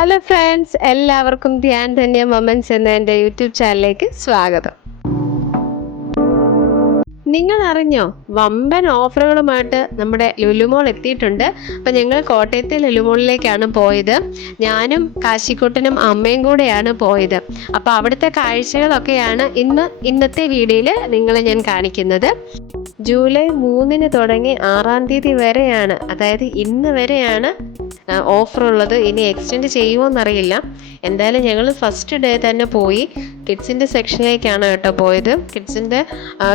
Hello friends, എല്ലാവർക്കും Dhyan Dhanya moments എന്ന എൻ്റെ യൂട്യൂബ് ചാനലിലേക്ക് സ്വാഗതം. നിങ്ങൾ അറിഞ്ഞോ, വമ്പൻ ഓഫറുകളുമായിട്ട് നമ്മുടെ ലുലുമോൾ എത്തിയിട്ടുണ്ട്. അപ്പം ഞങ്ങൾ കോട്ടയത്തെ ലുലുമോളിലേക്കാണ് പോയത്. ഞാനും കാശിക്കുട്ടനും അമ്മയും കൂടെയാണ് പോയത്. അപ്പോൾ അവിടുത്തെ കാഴ്ചകളൊക്കെയാണ് ഇന്നത്തെ വീഡിയോയിൽ നിങ്ങളെ ഞാൻ കാണിക്കുന്നത്. ജൂലൈ 3 തുടങ്ങി 6 തീയതി വരെയാണ്, അതായത് ഇന്ന് വരെയാണ് ഓഫർ ഉള്ളത്. ഇനി എക്സ്റ്റെൻഡ് ചെയ്യുമോ എന്നറിയില്ല. എന്തായാലും ഞങ്ങൾ ഫസ്റ്റ് ഡേ തന്നെ പോയി കിഡ്സിൻ്റെ സെക്ഷനിലേക്കാണ് കേട്ടോ പോയത്. കിഡ്സിൻ്റെ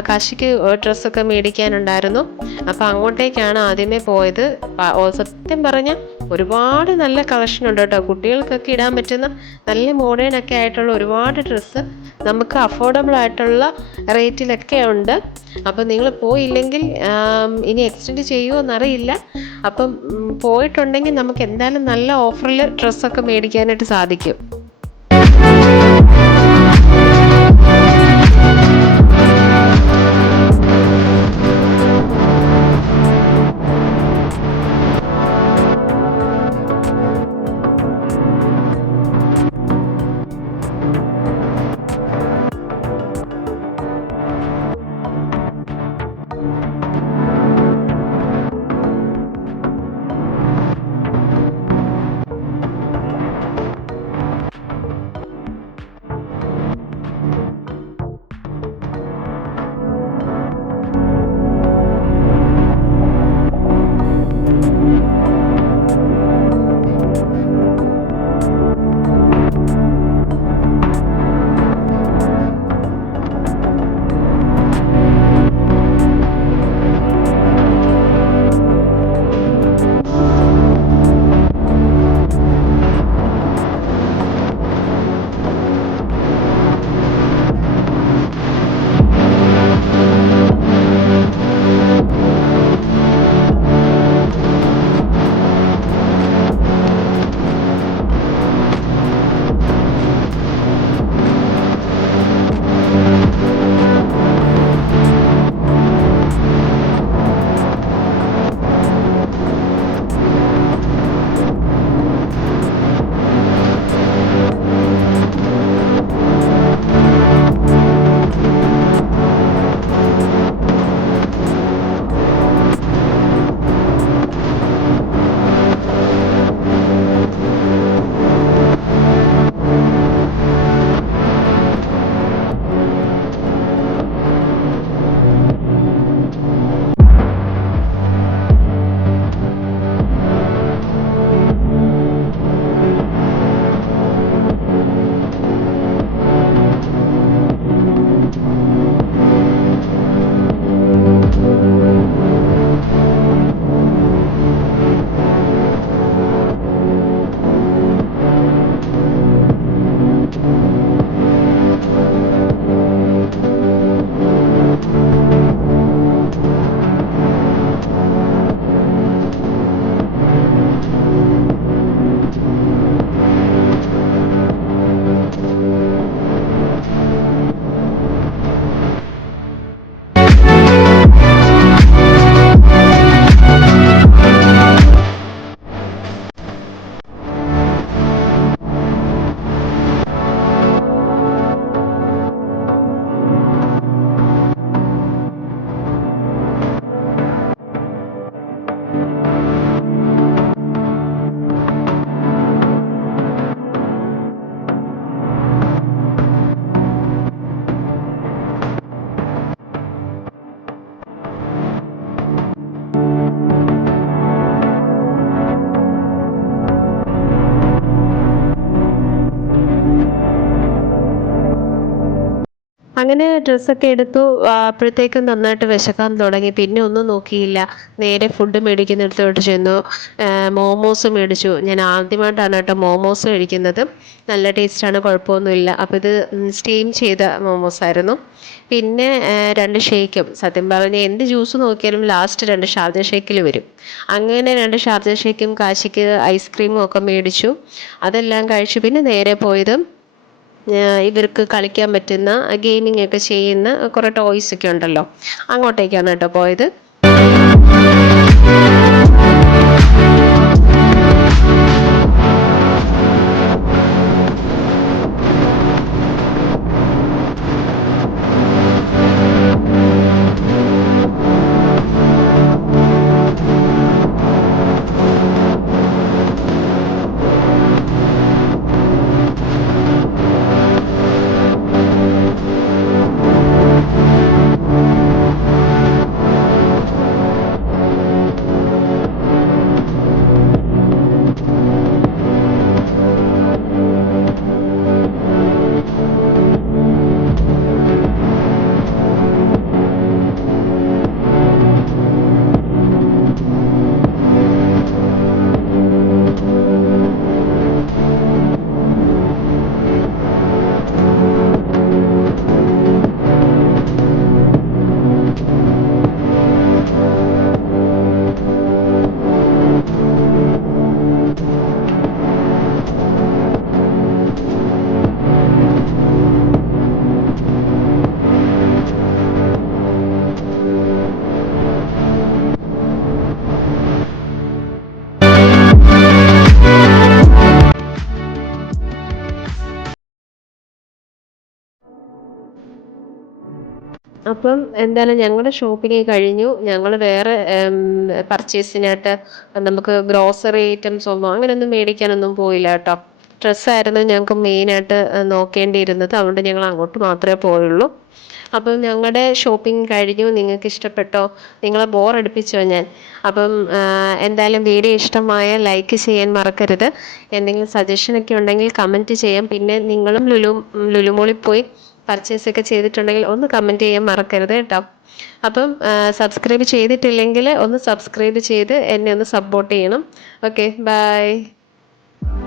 കാശിക്ക് ഡ്രസ്സൊക്കെ മേടിക്കാനുണ്ടായിരുന്നു. അപ്പോൾ അങ്ങോട്ടേക്കാണ് ആദ്യമേ പോയത്. സത്യം പറഞ്ഞാൽ ഒരുപാട് നല്ല കളക്ഷൻ ഉണ്ട് കേട്ടോ. കുട്ടികൾക്കൊക്കെ ഇടാൻ പറ്റുന്ന നല്ല മോഡേൺ ഒക്കെ ആയിട്ടുള്ള ഒരുപാട് ഡ്രസ്സ് നമുക്ക് അഫോർഡബിൾ ആയിട്ടുള്ള റേറ്റിലൊക്കെ ഉണ്ട്. അപ്പം നിങ്ങൾ പോയില്ലെങ്കിൽ ഇനി എക്സ്റ്റെൻഡ് ചെയ്യുമോ എന്നറിയില്ല. അപ്പം പോയിട്ടുണ്ടെങ്കിൽ നമുക്ക് എന്തായാലും നല്ല ഓഫറിൽ ഡ്രസ്സൊക്കെ മേടിക്കാനായിട്ട് സാധിക്കും. അങ്ങനെ ഡ്രസ്സൊക്കെ എടുത്തു. അപ്പോഴത്തേക്കും നന്നായിട്ട് വിശക്കാൻ തുടങ്ങി. പിന്നെ ഒന്നും നോക്കിയില്ല, നേരെ ഫുഡ് മേടിക്കുന്നിടത്തോട്ട് ചെന്നു. മോമോസ് മേടിച്ചു. ഞാൻ ആദ്യമായിട്ടാണ് കേട്ടോ മോമോസ് കഴിക്കുന്നത്. നല്ല ടേസ്റ്റാണ്, കുഴപ്പമൊന്നുമില്ല. അപ്പോൾ ഇത് സ്റ്റീം ചെയ്ത മോമോസ് ആയിരുന്നു. പിന്നെ 2 ഷേക്കും. സത്യം പറഞ്ഞാൽ എന്ത് ജ്യൂസ് നോക്കിയാലും ലാസ്റ്റ് 2 ഷാർജ ഷേക്കിൽ വരും. അങ്ങനെ 2 ഷാർജ ഷേക്കും കാശിക്ക് ഐസ്ക്രീമും ഒക്കെ മേടിച്ചു. അതെല്ലാം കഴിച്ചു. പിന്നെ നേരെ പോയത് ഇവർക്ക് കളിക്കാൻ പറ്റുന്ന ഗെയിമിംഗ് ഒക്കെ ചെയ്യുന്ന കുറേ ടോയ്സ് ഒക്കെ ഉണ്ടല്ലോ, അങ്ങോട്ടേക്കാണ് കേട്ടോ പോയത്. അപ്പം എന്തായാലും ഞങ്ങളുടെ ഷോപ്പിംഗ് കഴിഞ്ഞു. ഞങ്ങൾ വേറെ പർച്ചേസിനായിട്ട് നമുക്ക് ഗ്രോസറി ഐറ്റംസ് ഒന്നും അങ്ങനെയൊന്നും മേടിക്കാനൊന്നും പോയില്ല കേട്ടോ. ഡ്രസ്സായിരുന്നു ഞങ്ങൾക്ക് മെയിനായിട്ട് നോക്കേണ്ടിയിരുന്നത്. അതുകൊണ്ട് ഞങ്ങൾ അങ്ങോട്ട് മാത്രമേ പോയുള്ളൂ. അപ്പം ഞങ്ങളുടെ ഷോപ്പിംഗ് കഴിഞ്ഞു. നിങ്ങൾക്ക് ഇഷ്ടപ്പെട്ടോ? നിങ്ങളെ ബോറടിപ്പിച്ചോ ഞാൻ? അപ്പം എന്തായാലും വീഡിയോ ഇഷ്ടമായ ലൈക്ക് ചെയ്യാൻ മറക്കരുത്. എന്തെങ്കിലും സജഷനൊക്കെ ഉണ്ടെങ്കിൽ കമൻറ്റ് ചെയ്യാം. പിന്നെ നിങ്ങളും ലുലുമോളിൽ പോയി പർച്ചേസൊക്കെ ചെയ്തിട്ടുണ്ടെങ്കിൽ ഒന്ന് കമൻറ്റ് ചെയ്യാൻ മറക്കരുത് കേട്ടോ. അപ്പം സബ്സ്ക്രൈബ് ചെയ്തിട്ടില്ലെങ്കിൽ ഒന്ന് സബ്സ്ക്രൈബ് ചെയ്ത് എന്നെ ഒന്ന് സപ്പോർട്ട് ചെയ്യണം. Okay, by.